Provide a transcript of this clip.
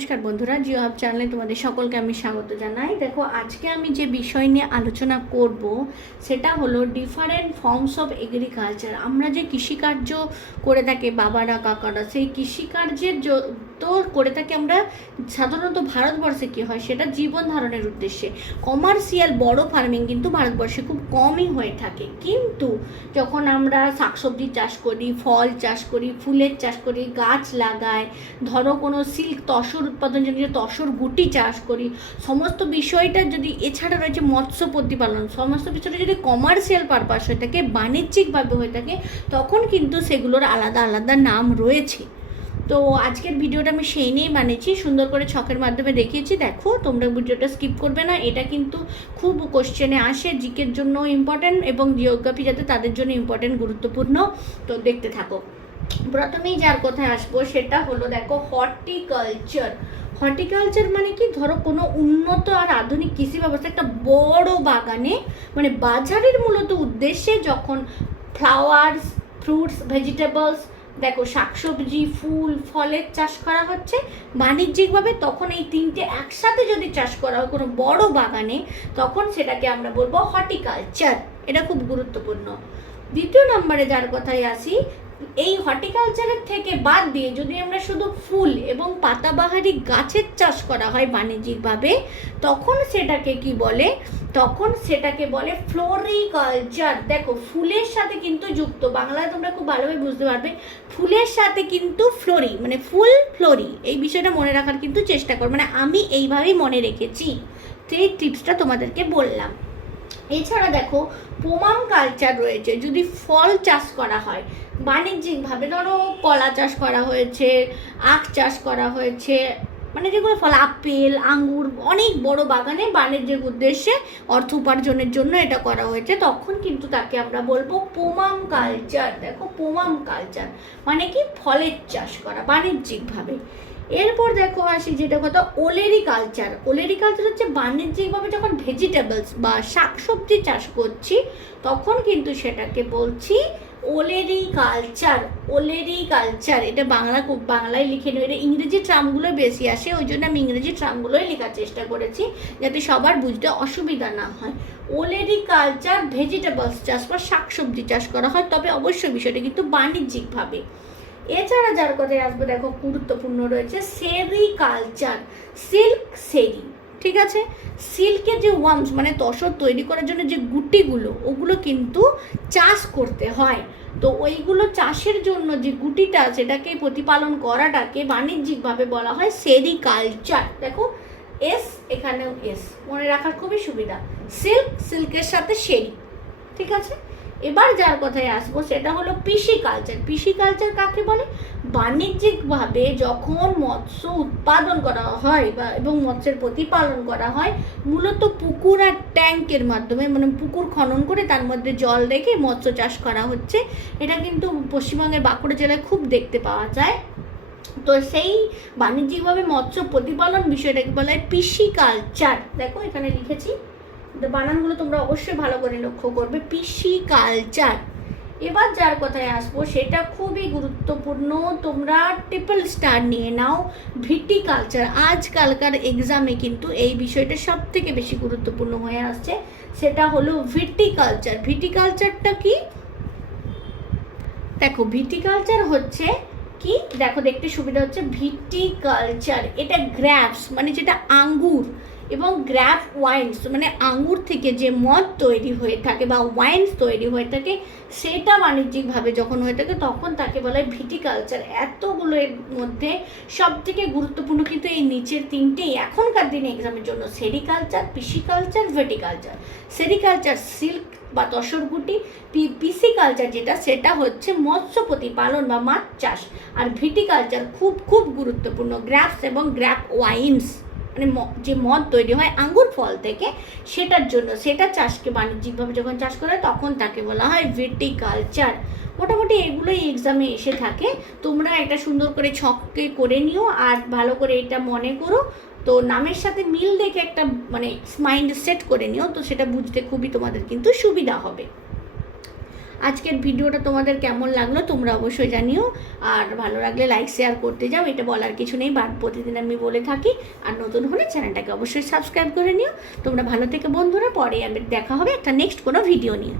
নমস্কার বন্ধুরা, জিও হাব চ্যানেলে তোমাদের সকলকে আমি স্বাগত জানাই। দেখো, আজকে আমি যে বিষয় নিয়ে আলোচনা করব সেটা হলো ডিফারেন্ট ফর্মস অফ এগ্রিকালচার। আমরা যে কৃষিকার্য করে থাকি বাবারা কাকারা, সেই কৃষিকার্যের তো করে থাকি আমরা সাধারণত ভারতবর্ষে কী হয় সেটা জীবন ধারণের উদ্দেশ্যে। কমার্শিয়াল বড় ফার্মিং কিন্তু ভারতবর্ষে খুব কমই হয়ে থাকে, কিন্তু যখন আমরা শাকসবজি চাষ করি, ফল চাষ করি, ফুলের চাষ করি, গাছ লাগাই, ধরো কোনো সিল্ক তসর উৎপাদন জন্য তসর গুটি চাষ করি, সমস্ত বিষয়টা যদি এছাড়া রয়েছে মৎস্য প্রতিপালন, সমস্ত বিষয়টা যদি কমার্শিয়াল পারপাস হয়ে থাকে, বাণিজ্যিকভাবে হয়ে থাকে, তখন কিন্তু সেগুলোর আলাদা আলাদা নাম রয়েছে। তো আজকের ভিডিওটা আমি সেই নিয়েই বানিয়েছি, সুন্দর করে ছকের মাধ্যমে দেখিয়েছি। দেখো, তোমরা ভিডিওটা স্কিপ করবে না, এটা কিন্তু খুব কোশ্চেনে আসে, জিকের জন্য ইম্পর্টেন্ট এবং জিওগ্রাফি যাতে তাদের জন্য ইম্পর্টেন্ট, গুরুত্বপূর্ণ। তো দেখতে থাকো। প্রথমেই যার কথায় আসবো সেটা হলো, দেখো, হর্টিকালচার। হর্টিকালচার মানে কি, ধরো কোনো উন্নত আর আধুনিক কৃষি ব্যবস্থা একটা বড় বাগানে, মানে বাজারের মূলত উদ্দেশ্যে যখন ফ্লাওয়ার্স, ফ্রুটস, ভেজিটেবলস, দেখো শাকসবজি, ফুল, ফলের চাষ করা হচ্ছে বাণিজ্যিকভাবে, তখন এই তিনটে একসাথে যদি চাষ করা হয় কোনো বড় বাগানে, তখন সেটাকে আমরা বলবো হর্টিকালচার। এটা খুব গুরুত্বপূর্ণ। দ্বিতীয় নম্বরে যার কথায় আসি, এই হর্টিকালচারের থেকে বাদ দিয়ে যদি আমরা শুধু ফুল এবং পাতাবাহারি গাছের চাষ করা হয় বাণিজ্যিকভাবে, তখন সেটাকে কি বলে? তখন সেটাকে বলে ফ্লোরিকালচার। দেখো, ফুলের সাথে কিন্তু যুক্ত, বাংলায় তোমরা খুব ভালোভাবে বুঝতে পারবে, ফুলের সাথে কিন্তু ফ্লোরি, মানে ফুল ফ্লোরি, এই বিষয়টা মনে রাখার কিন্তু চেষ্টা কর, মানে আমি এইভাবেই মনে রেখেছি, তো এই টিপসটা তোমাদেরকে বললাম। এছাড়া দেখো, পোমাম কালচার রয়েছে। যদি ফল চাষ করা হয় বাণিজ্যিকভাবে, ধরো কলা চাষ করা হয়েছে, আখ চাষ করা হয়েছে, মানে যেগুলো ফল, আপেল, আঙ্গুর, অনেক বড় বাগানে বাণিজ্যিক উদ্দেশ্যে অর্থ উপার্জনের জন্য এটা করা হয়েছে, তখন কিন্তু তাকে আমরা বলবো পোমাম কালচার। দেখো, পোমাম কালচার মানে কি, ফলের চাষ করা বাণিজ্যিকভাবে। এরপর দেখো আসি যেটা কথা, ওলেরিকালচার। ওলেরিকালচার হচ্ছে বাণিজ্যিকভাবে যখন ভেজিটেবলস বা শাকসবজি চাষ করছি, তখন কিন্তু সেটাকে বলছি ওলেরিকালচার। ওলেরিকালচার, এটা বাংলায় লিখে নিই, এটা ইংরেজি ট্রামগুলো বেশি আসে, ওই জন্য আমি ইংরেজি ট্রামগুলোই লেখার চেষ্টা করেছি যাতে সবার বুঝতে অসুবিধা না হয়। ওলেরিকালচার ভেজিটেবলস চাষ বা শাকসবজি চাষ করা হয়, তবে অবশ্যই বিষয়টা কিন্তু বাণিজ্যিকভাবে। এছাড়া যার কথায় আসবে, দেখো, গুরুত্বপূর্ণ রয়েছে সেরিকালচার। সিল্ক সেরি, ঠিক আছে, সিল্কের যে ওয়ার্মস মানে তসর তৈরি করার জন্য যে গুটিগুলো, ওগুলো কিন্তু চাষ করতে হয়। তো ওইগুলো চাষের জন্য যে গুটিটা, সেটাকে প্রতিপালন করাটাকে বাণিজ্যিকভাবে বলা হয় সেরিকালচার। দেখো, এস, এখানেও এস, মনে রাখার খুবই সুবিধা। সিল্কের সাথে সেরি, ঠিক আছে। এবার যার কথায় আসবো সেটা হলো পিসিকালচার। পিসিকালচার কাকে বলে? বাণিজ্যিকভাবে যখন মৎস্য উৎপাদন করা হয় এবং মৎস্যের প্রতিপালন করা হয়, মূলত পুকুর আর ট্যাঙ্কের মাধ্যমে, মানে পুকুর খনন করে তার মধ্যে জল রেখে মৎস্য চাষ করা হচ্ছে। এটা কিন্তু পশ্চিমবঙ্গের বাঁকুড়া জেলায় খুব দেখতে পাওয়া যায়। তো সেই বাণিজ্যিকভাবে মৎস্য প্রতিপালন বিষয়টাকে বলা হয় পিসিকালচার। দেখো, এখানে লিখেছি, বানানগুলো তোমরা অবশ্যই ভালো করে লক্ষ্য করবে, পিসিকালচার। এবার যার কথায় আসবো সেটা খুবই গুরুত্বপূর্ণ, তোমরা ট্রিপল স্টার নিয়ে নাও, ভিটিকালচার। আজকালকার এক্সামে কিন্তু এই বিষয়টা সব থেকে বেশি গুরুত্বপূর্ণ হয়ে আসছে, সেটা হলো ভিটিকালচার। ভিটিকালচারটা কি? দেখো, ভিটিকালচার হচ্ছে কি, দেখো দেখতে সুবিধা হচ্ছে, ভিটিকালচার এটা গ্র্যাপস মানে যেটা আঙ্গুর, এবং গ্র্যাপ ওয়াইন্স মানে আঙ্গুর থেকে যে মদ তৈরি হয়ে থাকে বা ওয়াইন্স তৈরি হয়ে থাকে, সেটা বাণিজ্যিকভাবে যখন হয়ে থাকে তখন তাকে বলা হয় ভিটিকালচার। এতগুলো এর মধ্যে সব থেকে গুরুত্বপূর্ণ কিন্তু এই নিচের তিনটেই এখনকার দিনে এক্সামের জন্য, sericulture, pisciculture, viticulture. Sericulture silk বা তসরগুটি, পিসিকালচার যেটা, সেটা হচ্ছে মৎস্য প্রতিপালন বা মাছ চাষ, আর ভিটিকালচার খুব খুব গুরুত্বপূর্ণ, গ্র্যাপস এবং গ্র্যাপ ওয়াইন্স মানে যে মদ তৈরি হয় আঙ্গুর ফল থেকে, সেটার জন্য, সেটা চাষকে বাণিজ্যিকভাবে যখন চাষ করে তখন তাকে বলা হয় ভিটিকালচার। মোটামুটি এগুলোই এক্সামে এসে থাকে, তোমরা এটা সুন্দর করে ছকে করে নিও আর ভালো করে এটা মনে করো। তো নামের সাথে মিল দেখে একটা মানে মাইন্ড সেট করে নিও, তো সেটা বুঝতে খুবই তোমাদের কিন্তু সুবিধা হবে। আজকের ভিডিওটা তোমাদের কেমন লাগলো তোমরা অবশ্যই জানিও, আর ভালো লাগলে লাইক শেয়ার করতে যাও, এটা বলার কিছু নেই, প্রতিদিন আমি বলে থাকি। আর নতুন হলে চ্যানেলটাকে অবশ্যই সাবস্ক্রাইব করে নিও। তোমরা ভালো থেকে বন্ধুরা, পরে দেখা হবে একটা নেক্সট কোনো ভিডিও নিয়ে।